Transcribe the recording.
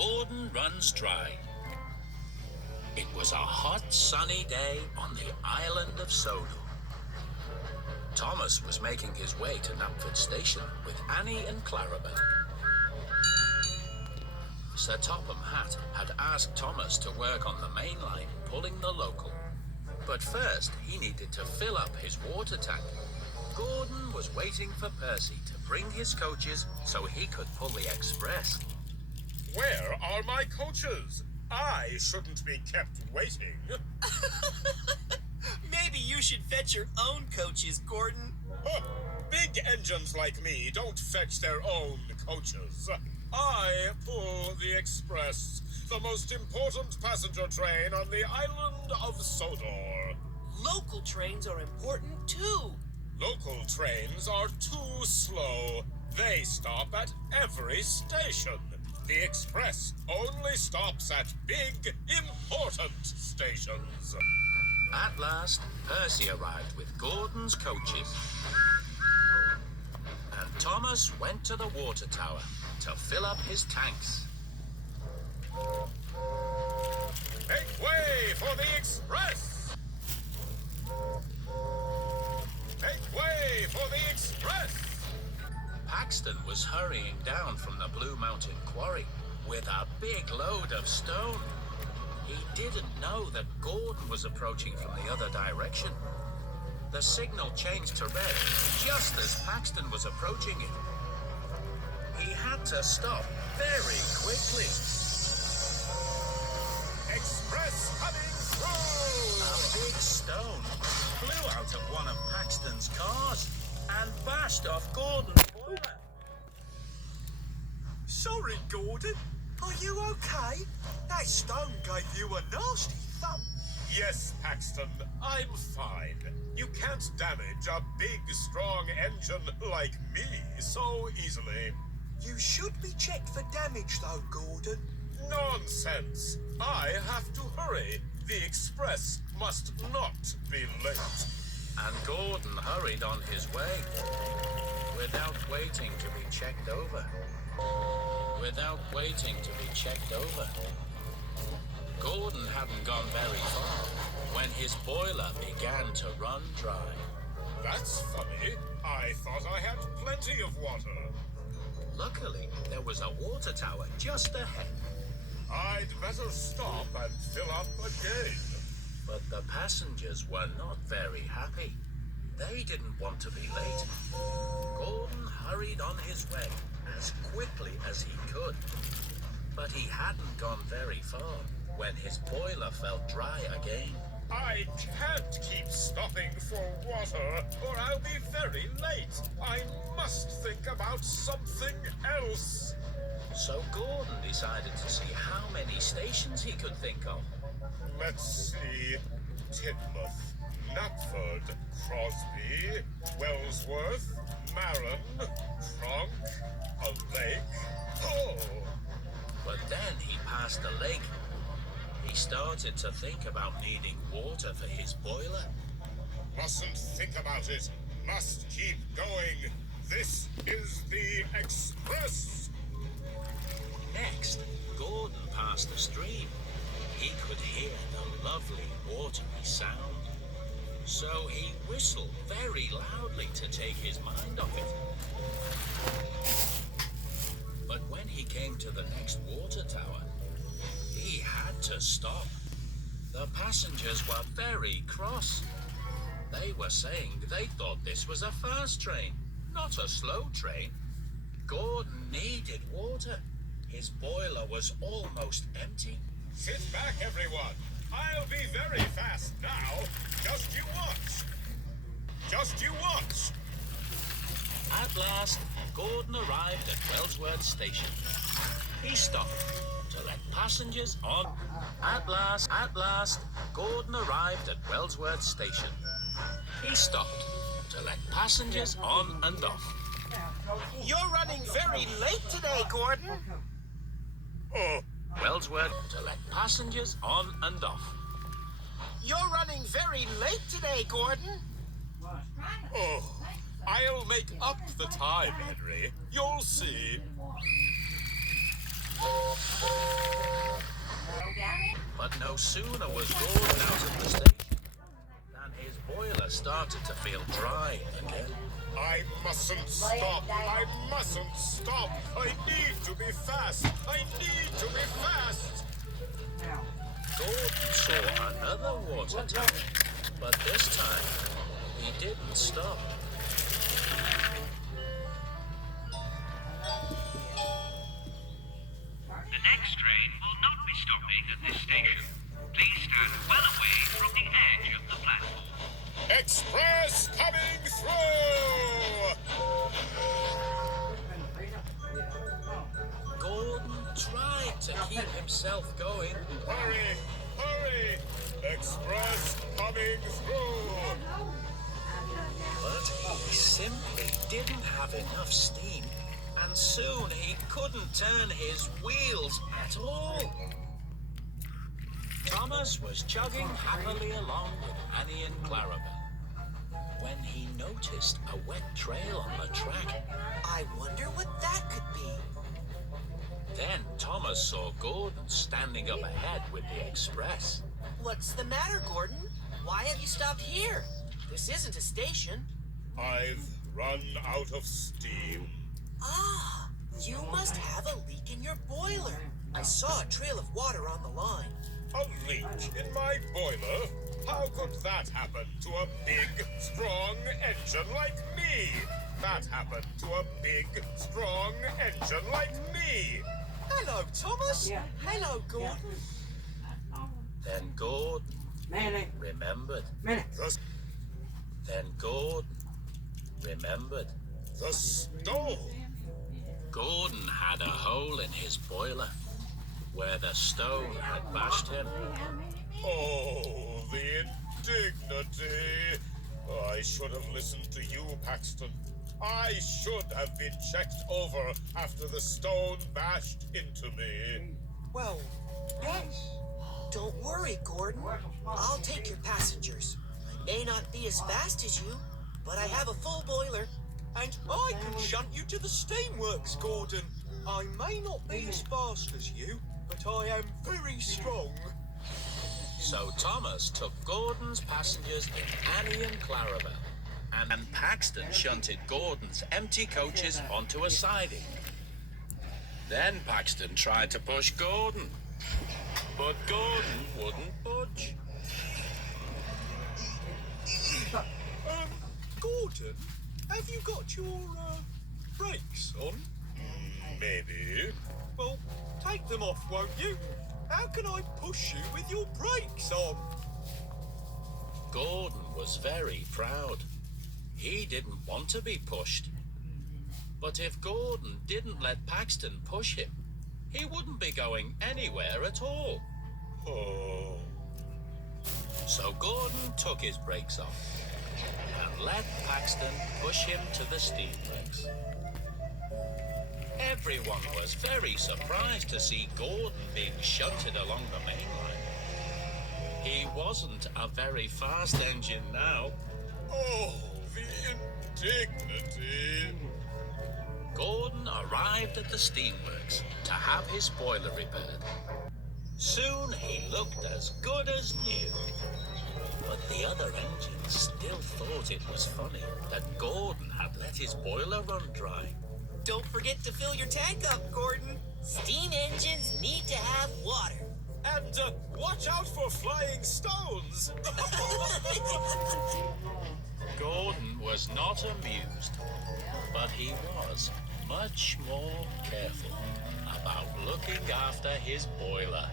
Gordon runs dry. It was a hot, sunny day on the island of Sodor. Thomas was making his way to Knapford Station with Annie and Clarabel. Sir Topham Hatt had asked Thomas to work on the main line, pulling the local. But first, he needed to fill up his water tank. Gordon was waiting for Percy to bring his coaches so he could pull the express. Where are my coaches? I shouldn't be kept waiting. Maybe you should fetch your own coaches, Gordon. Huh. Big engines like me don't fetch their own coaches. I pull the express, the most important passenger train on the island of Sodor. Local trains are important too. Local trains are too slow. They stop at every station. The express only stops at big, important stations. At last, Percy arrived with Gordon's coaches. And Thomas went to the water tower to fill up his tanks. Make way for the express! Make way for the express! Paxton was hurrying down from the Blue Mountain Quarry with a big load of stone. He didn't know that Gordon was approaching from the other direction. The signal changed to red just as Paxton was approaching it. He had to stop very quickly. Express coming through! A big stone flew out of one of Paxton's cars and bashed off Gordon's boiler. Sorry, Gordon. Are you okay? That stone gave you a nasty thump. Yes, Paxton, I'm fine. You can't damage a big, strong engine like me so easily. You should be checked for damage, though, Gordon. Nonsense! I have to hurry. The express must not be late. And Gordon hurried on his way without waiting to be checked over. Gordon hadn't gone very far when his boiler began to run dry. That's funny. I thought I had plenty of water. Luckily, there was a water tower just ahead. I'd better stop and fill up again. But the passengers were not very happy. They didn't want to be late. Gordon hurried on his way as quickly as he could. But he hadn't gone very far when his boiler felt dry again. I can't keep stopping for water, or I'll be very late. I must think about something else. So Gordon decided to see how many stations he could think of. Let's see. Tidmouth, Knapford, Crosby, Wellsworth, Maron, Cronk, a lake. Oh! But then he passed a lake. He started to think about needing water for his boiler. Mustn't think about it. Must keep going. This is the express. Next, Gordon passed a stream. He could hear the lovely watery sound. So he whistled very loudly to take his mind off it. But when he came to the next water tower, he had to stop. The passengers were very cross. They were saying they thought this was a fast train, not a slow train. Gordon needed water. His boiler was almost empty. Sit back, everyone. I'll be very fast now. Just you watch. Just you watch. At last, Gordon arrived at Wellsworth Station. He stopped to let passengers on. At last, Gordon arrived at Wellsworth Station. He stopped to let passengers on and off. You're running very late today, Gordon. Oh, Wellsworth to let passengers on and off. You're running very late today, Gordon. oh. I'll make up the time, Henry. You'll see. But no sooner was Gordon out of the station than his boiler started to feel dry again. I mustn't stop. I mustn't stop. I need to be fast. I need to be fast. Gordon saw another water tower, but this time he didn't stop. The next train will not be stopping at this station. Please stand well away from the edge of the platform. Express coming through. Gordon tried to keep himself going, Hurry, hurry. Express coming through. but he simply didn't have enough steam, and soon he couldn't turn his wheels at all. Thomas was chugging happily along with Annie and Clarabelle when he noticed a wet trail on the track. I wonder what that could be. Then Thomas saw Gordon standing up ahead with the express. What's the matter, Gordon? Why have you stopped here? This isn't a station. I've run out of steam. Ah, you must have a leak in your boiler. I saw a trail of water on the line. A leak in my boiler? How could that happen to a big, strong engine like me? That happened to a big, strong engine like me. Hello, Thomas. Hello, Gordon. Then Gordon remembered. The, Then Gordon remembered. the stone. Gordon had a hole in his boiler where the stone had bashed him. Oh, the indignity. I should have listened to you, Paxton. I should have been checked over after the stone bashed into me. Well, yes. Don't worry, Gordon. I'll take your passengers. I may not be as fast as you, but I have a full boiler. And I can shunt you to the steamworks, Gordon. I may not be as fast as you, but I am very strong. So Thomas took Gordon's passengers in Annie and Clarabelle, and Paxton shunted Gordon's empty coaches onto a siding. Then Paxton tried to push Gordon, but Gordon wouldn't budge. Gordon, have you got your brakes on? Maybe. Well, take them off, won't you? How can I push you with your brakes on? Gordon was very proud. He didn't want to be pushed. But if Gordon didn't let Paxton push him, he wouldn't be going anywhere at all. Oh. So Gordon took his brakes off and let Paxton push him to the steamworks. Everyone was very surprised to see Gordon being shunted along the main line. He wasn't a very fast engine now. Oh, the indignity. Gordon arrived at the steamworks to have his boiler repaired. Soon he looked as good as new. But the other engines still thought it was funny that Gordon had let his boiler run dry. Don't forget to fill your tank up, Gordon. Steam engines need to have water. And watch out for flying stones. Gordon was not amused, but he was much more careful about looking after his boiler.